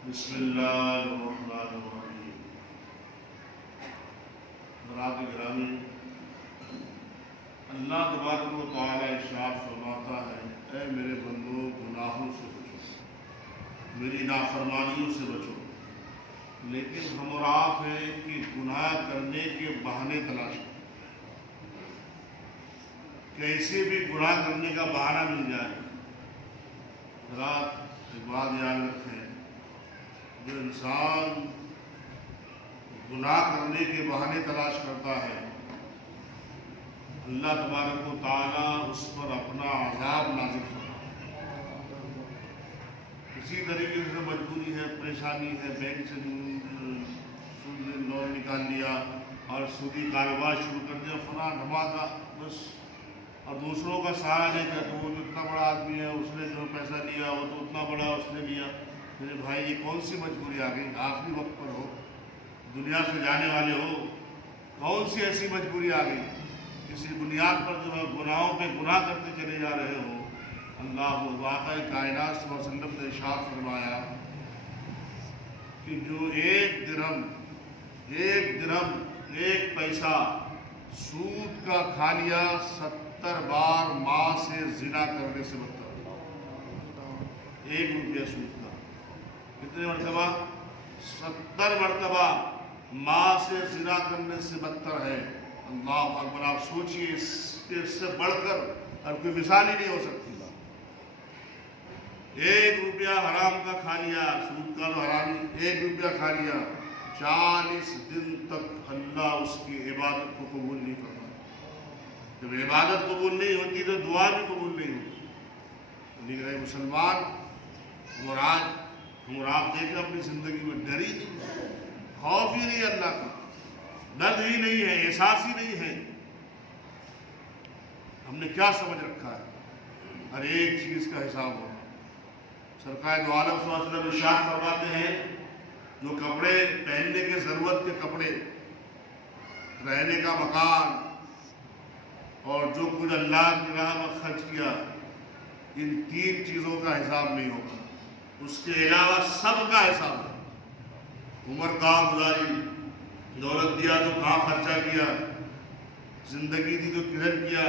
بسم اللہ الرحمن الرحیم۔ حضرات گرامی، اللہ تبارک و تعالی ارشاد فرماتا ہے، اے میرے بندو گناہوں سے بچو، میری نافرمانیوں سے بچو۔ لیکن ہم اور آپ ہیں کہ گناہ کرنے کے بہانے تلاش کریں، کیسے بھی گناہ کرنے کا بہانہ مل جائے۔ حضرات ایک بات یاد رکھیں، جو انسان گناہ کرنے کے بہانے تلاش کرتا ہے، اللہ تبارک و تعالیٰ اس پر اپنا عذاب نازل کرتا ہے۔ اسی طریقے سے مجبوری ہے، پریشانی ہے، بینک سے سود لون نکال لیا اور سودی کاروبار شروع کر دیا، فلاں دھماکہ بس، اور دوسروں کا سہارا لے کر، وہ جو اتنا بڑا آدمی ہے اس نے جو پیسہ لیا وہ تو اتنا بڑا اس نے لیا۔ میرے بھائی، یہ کون سی مجبوری آ گئی؟ آخری وقت پر ہو، دنیا سے جانے والے ہو، کون سی ایسی مجبوری آ گئی؟ کسی بنیاد پر جو ہے گناہوں پہ گناہ کرتے چلے جا رہے ہو۔ اللہ واقعی کائنات صلی اللہ علیہ وسلم نے ارشاد فرمایا کہ جو ایک درہم ایک پیسہ سود کا کھا لیا، 70 بار ماں سے زنا کرنے سے بدتر۔ 1 روپیہ سود کا کتنے مرتبہ؟ 70 مرتبہ ماں سے زنا کرنے سے بدتر ہے۔ اللہ اکبر! آپ سوچئے، اس سے بڑھ کر اور کوئی مثال ہی نہیں ہو سکتی۔ 1 روپیہ حرام کا کھا لیا، سود کا تو حرام ہی، 1 روپیہ کھا لیا، 40 دن تک اللہ اس کی عبادت کو قبول نہیں کرتا۔ جب عبادت قبول نہیں ہوتی تو دعا بھی قبول نہیں ہوتی۔ لیکن مسلمان، ہم اور آپ دیکھیں اپنی زندگی میں ڈر ہی نہیں ہے، خوف ہی نہیں ہے، اللہ کا درد ہی نہیں ہے، احساس ہی نہیں ہے۔ ہم نے کیا سمجھ رکھا ہے؟ ہر ایک چیز کا حساب ہوگا۔ سرکار دو عالم صلی اللہ علیہ وسلم ارشاد فرماتے ہیں، جو کپڑے پہننے کے ضرورت کے کپڑے، رہنے کا مکان اور جو کچھ اللہ کی راہ میں خرچ کیا، ان 3 چیزوں کا حساب نہیں ہوگا۔ اس کے علاوہ سب کا حساب ہے۔ عمر کہاں گزاری، دولت دیا تو کہاں خرچہ کیا، زندگی دی تو کدھر کیا،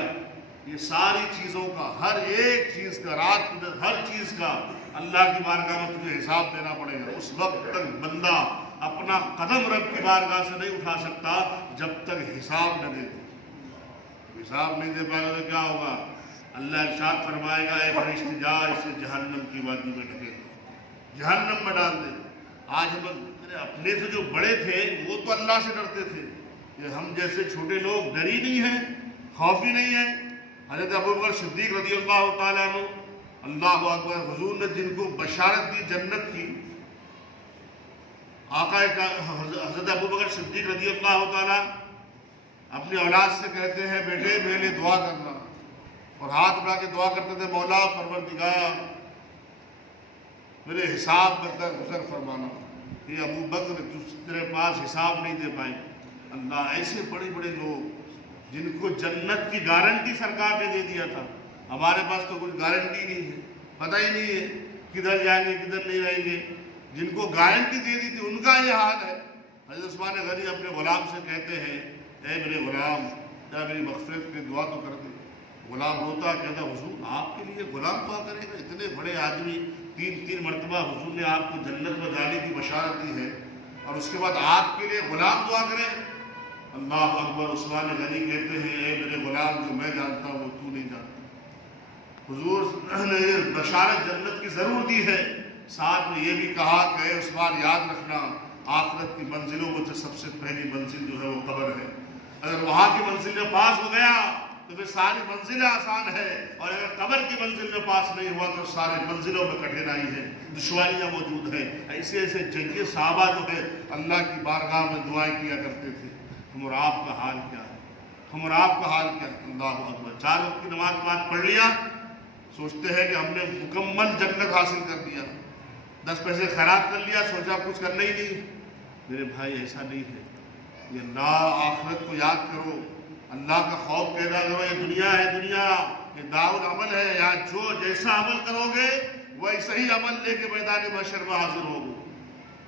یہ ساری چیزوں کا، ہر ایک چیز کا، رات کو ہر چیز کا اللہ کی بارگاہ میں تجھے حساب دینا پڑے گا۔ اس وقت تک بندہ اپنا قدم رب کی بارگاہ سے نہیں اٹھا سکتا جب تک حساب نہ دے۔ حساب نہیں دے پائے گا تو کیا ہوگا؟ اللہ ارشاد فرمائے گا، اے فرشتے جا اسے جہنم کی وادی میں ڈھکیل دو، جہنم میں ڈال دے۔ آج ہم اپنے سے جو بڑے تھے وہ تو اللہ سے ڈرتے تھے، یہ ہم جیسے چھوٹے لوگ ڈر ہی نہیں ہیں، خوف ہی نہیں ہے۔ حضرت ابوبکر صدیق رضی اللہ تعالیٰ عنہ، اللہ اکبر، حضور نے جن کو بشارت دی جنت کی، آقا حضرت ابوبکر صدیق رضی اللہ تعالیٰ اپنی اولاد سے کہتے ہیں، بیٹے میرے لیے دعا کرنا، اور ہاتھ بڑھا کے دعا کرتے تھے، مولا پروردگار میرے حساب میں درگزر فرمانا۔ یہ ابو بکر تیرے پاس حساب نہیں دے پائیں۔ اللہ، ایسے بڑے بڑے لوگ جن کو جنت کی گارنٹی سرکار نے دے دیا تھا، ہمارے پاس تو کچھ گارنٹی نہیں ہے، پتہ ہی نہیں ہے کدھر جائیں گے کدھر نہیں جائیں گے۔ جن کو گارنٹی دے دی تھی ان کا یہ حال ہے۔ حضرت عثمان غنی اپنے غلام سے کہتے ہیں، اے میرے غلام، کیا میری مغفرت کی دعا تو کر دے۔ غلام روتا، کہتا، حضور آپ کے لیے غلام دعا کرے گا؟ اتنے بڑے آدمی، 3 مرتبہ حضور نے آپ کو جنت میں جانے کی بشارت دی ہے، اور اس کے بعد آپ کے لیے غلام دعا کرے؟ اللہ اکبر! عثمان غنی کہتے ہیں، اے میرے غلام، جو میں جانتا ہوں وہ تو نہیں جانتا۔ حضور نے یہ بشارت جنت کی ضرور دی ہے، ساتھ میں یہ بھی کہا کہ اے عثمان، یاد رکھنا، آخرت کی منزلوں میں سے سب سے پہلی منزل جو ہے وہ قبر ہے۔ اگر وہاں کی منزل میں پاس ہو گیا تو پھر ساری منزلیں آسان ہے، اور اگر قبر کی منزل میں پاس نہیں ہوا تو سارے منزلوں میں کٹھنائی ہے، دشواریاں موجود ہیں۔ ایسے ایسے جنگی صحابہ جو ہے اللہ کی بارگاہ میں دعائیں کیا کرتے تھے۔ ہم اور آپ کا حال کیا ہے؟ ہم اور آپ کا حال کیا ہے؟ اللہ اکبر! 4 وقت کی نماز بعد پڑھ لیا، سوچتے ہیں کہ ہم نے مکمل جنت حاصل کر دیا، 10 پیسے خراب کر لیا، سوچا کچھ کرنا ہی نہیں۔ میرے بھائی، ایسا نہیں ہے۔ یہ اللہ آخرت کو یاد کرو، اللہ کا خوف پیدا کرو۔ یہ دنیا ہے، دنیا یہ دار العمل ہے، یا جو جیسا عمل کرو گے ویسا ہی عمل لے کے میدان محشر میں حاضر ہوگے۔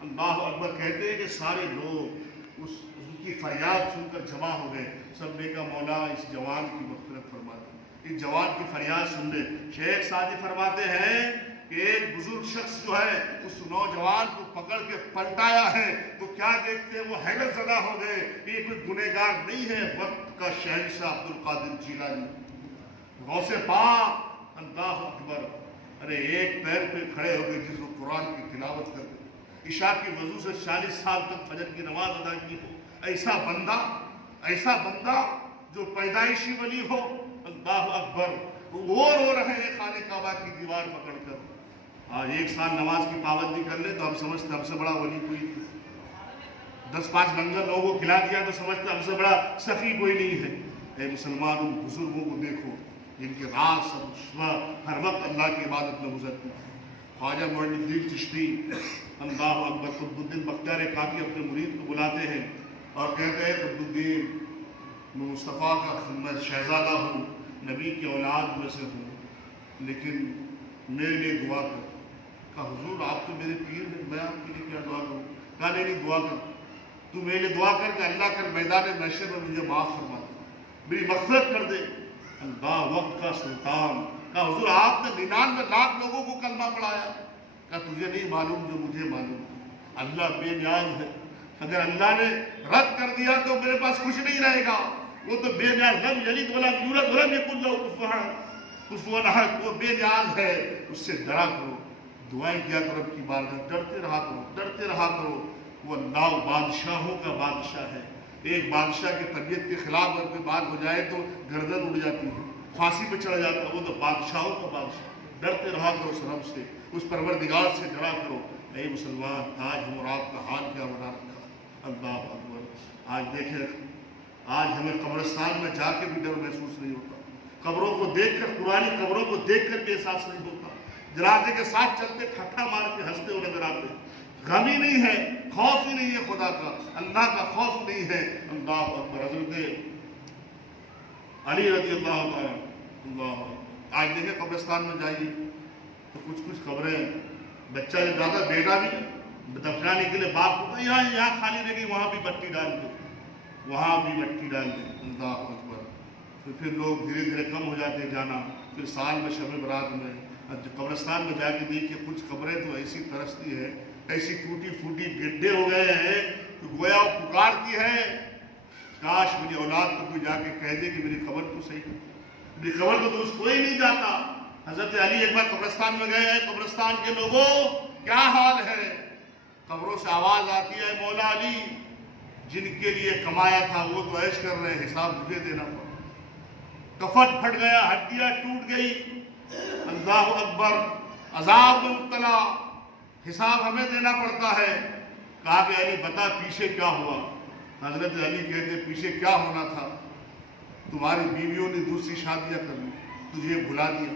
اللہ اکبر کہتے ہیں کہ سارے لوگ اس کی فریاد سن کر جمع ہو گئے. سب نے کہا مولا اس جوان کی مغفرت فرما دے, اس جوان کی فریاد سن لے. شیخ سعدی فرماتے ہیں کہ ایک بزرگ شخص جو ہے اس نوجوان کو پکڑ کے پلٹایا ہے تو کیا دیکھتے ہیں وہ حیرت زدہ ہو گئے کہ یہ کوئی گنہگار نہیں ہے, وقت کا شہنشاہ عبد القادر جیلانی, غوث پاک. اللہ اکبر. ارے ایک پیر پہ کھڑے ہو گئے جس کو قرآن کی تلاوت کر کے عشاء کی وضو سے 40 سال تک فجر کی نماز ادا کی ہو. ایسا بندہ جو پیدائشی ولی ہو. اللہ اکبر. وہ رو رہے ہیں خانہ کعبہ کی دیوار پکڑ کر. آج 1 سال نماز کی پابندی کر لے تو ہم سمجھتے ہم سے بڑا ولی کوئی نہیں. 10-5 لنگر لوگوں کو کھلا دیا تو سمجھتے ہم سے بڑا سخی کوئی نہیں ہے. اے مسلمان ان بزرگوں کو دیکھو جن کے رات صبح ہر وقت اللہ کی عبادت میں گزرتی. خواجہ معین الدین چشتی اللہ اکبر قطب الدین بختیار کاکی اپنے مرید کو بلاتے ہیں اور کہتے ہیں قطب الدین میں مصطفیٰ کا میں شہزادہ ہوں, نبی کی اولاد میں سے ہوں, لیکن میرے لیے دعا کر. کہا حضور آپ تو میرے پیر ہیں, میں آپ کے لیے کیا دعا کروں؟ کہا نہیں دعا کر, تو میرے لیے دعا کر کہ اللہ کر میدان محشر میں مجھے معاف فرما دے, میری مغفرت کر دے. اللہ وقت کا سلطان. کہا حضور آپ نے 99 لاکھ لوگوں کو کلمہ پڑھایا. کہا تجھے نہیں معلوم جو مجھے معلوم. اللہ بے نیاز ہے, اگر اللہ نے رد کر دیا تو میرے پاس کچھ نہیں رہے گا. وہ تو بے نیاز, لم یلد ولم یولد ولم یکن لہ کفوا احد, وہ بے نیاز ہے. اس سے ڈرا کرو, دعائیں کیا کرو رب کی بارگاہ, ڈرتے رہا کرو. وہ اللہ بادشاہوں کا بادشاہ ہے. ایک بادشاہ کی طبیعت کے خلاف اگر کوئی بات ہو جائے تو گردن اڑ جاتی ہے, پھانسی پہ چڑھ جاتا ہے. وہ تو بادشاہوں کا بادشاہ. ڈرتے رہا کرو اس رب سے, اس پروردگار سے ڈرا کرو. اے مسلمان, آج ہم اور آپ کا حال کیا بنا رکھا. اللہ اکبر. آج دیکھیں, آج ہمیں قبرستان میں جا کے بھی ڈر محسوس نہیں ہوتا. قبروں کو دیکھ کر, پرانی قبروں کو دیکھ کر بھی احساس نہیں ہوتا. جنازے کے ساتھ چلتے ٹھٹھا مار کے ہنستے ہوئے نظر آتے. غم ہی نہیں ہے, خوف ہی نہیں ہے خدا کا, اللہ کا خوف نہیں ہے. اللہ اکبر. حضرت علی رضی اللہ تعالیٰ, اللہ, آج دیکھیں قبرستان میں جائیے تو کچھ قبریں بچہ جو زیادہ بیٹا بھی دفنانے کے لیے باپ کو یہاں خالی رہ گئی, وہاں بھی مٹی ڈال دے, وہاں بھی مٹی ڈال دے. اللہ اکبر. پھر لوگ دھیرے دھیرے کم ہو جاتے جانا. پھر سال میں شب برات میں قبرستان میں جا کے دیکھیے کچھ قبریں تو ایسی ترستی ہے, ایسی ٹوٹی پھوٹی گڈھے ہو گئے ہیں کہ گویا وہ پکارتی ہے کاش میری اولاد کو کوئی جا کے کہہ دے کہ میری قبر تو صحیح کر. میری قبر کو تو اس کوئی نہیں جاتا. حضرت علی ایک بار قبرستان میں گئے ہیں. قبرستان کے لوگوں کیا حال ہے. قبروں سے آواز آتی ہے مولا علی جن کے لیے کمایا تھا وہ تو عیش کر رہے ہیں, حساب مجھے دینا پڑا. کفن پھٹ گیا, ہڈیاں ٹوٹ گئی. اللہ اکبر. عذاب میں مبتلا, حساب ہمیں دینا پڑتا ہے. کہا کہ علی بتا پیچھے کیا ہوا. حضرت علی کہتے پیچھے کیا ہونا تھا, تمہاری بیویوں نے دوسری شادیاں کر لی, تجھے بھلا دیا.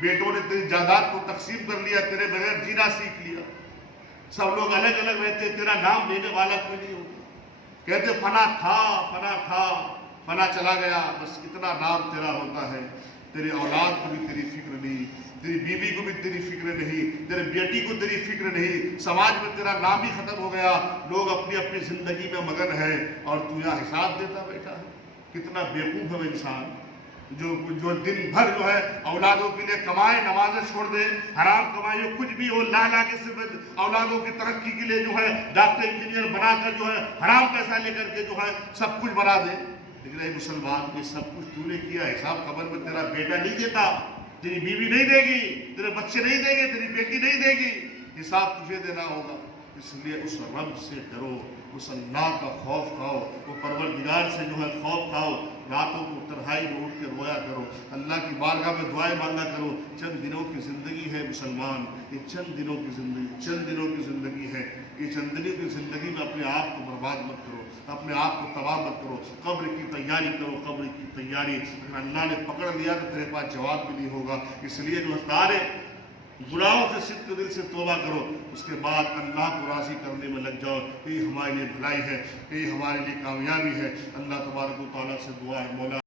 بیٹوں نے تیری جائیداد کو تقسیم کر لیا, تیرے بغیر جینا سیکھ لیا. سب لوگ الگ الگ رہتے, تیرا نام لینے والا کوئی نہیں ہوتا. کہتے فنا تھا فنا چلا گیا, بس اتنا نام تیرا ہوتا ہے. تیرے اولاد کو بھی تیری فکر نہیں, تیری بیوی کو بھی تیری فکر نہیں, تیرے بیٹی کو تیری فکر نہیں. سماج میں تیرا نام ہی ختم ہو گیا. لوگ اپنی اپنی زندگی میں مگن ہے اور تو یہاں حساب دیتا بیٹھا ہے. کتنا بیوقوف ہے وہ انسان جو دن بھر جو ہے اولادوں کے لیے کمائے, نمازیں چھوڑ دے, حرام کمائے, کچھ بھی ہو, لا کے صرف اولادوں کی ترقی کے لیے جو ہے ڈاکٹر انجینئر بنا کر جو ہے حرام پیسہ لے کر کے جو ہے سب کچھ بنا دے. لیکن اے مسلمان, یہ سب کچھ تو نے کیا, حساب قبر میں تیرا بیٹا نہیں دیتا, تیری بیوی نہیں دے گی, تیرے بچے نہیں دیں گے, تیری بیٹی نہیں دے گی. حساب تجھے دینا ہوگا. اس لیے اس رب سے ڈرو, اس اللہ کا خوف کھاؤ, وہ پروردگار سے جو ہے خوف کھاؤ. راتوں کو تنہائی میں اٹھ کے رویا کرو, اللہ کی بارگاہ میں دعائیں مانگا کرو. چند دنوں کی زندگی ہے مسلمان, یہ چند دنوں کی زندگی ہے. یہ چند دنوں کی زندگی میں اپنے آپ کو برباد مت کرو, اپنے آپ کو تباہ مت کرو. قبر کی تیاری کرو, قبر کی تیاری. اگر اللہ نے پکڑ لیا تو تیرے پاس جواب بھی نہیں ہوگا. اس لیے جو سارے گناہوں سے صدق دل سے توبہ کرو, اس کے بعد اللہ کو راضی کرنے میں لگ جاؤ. یہ ہمارے لیے بھلائی ہے, یہ ہمارے لیے کامیابی ہے. اللہ تبارک و تعالیٰ سے دعا ہے مولا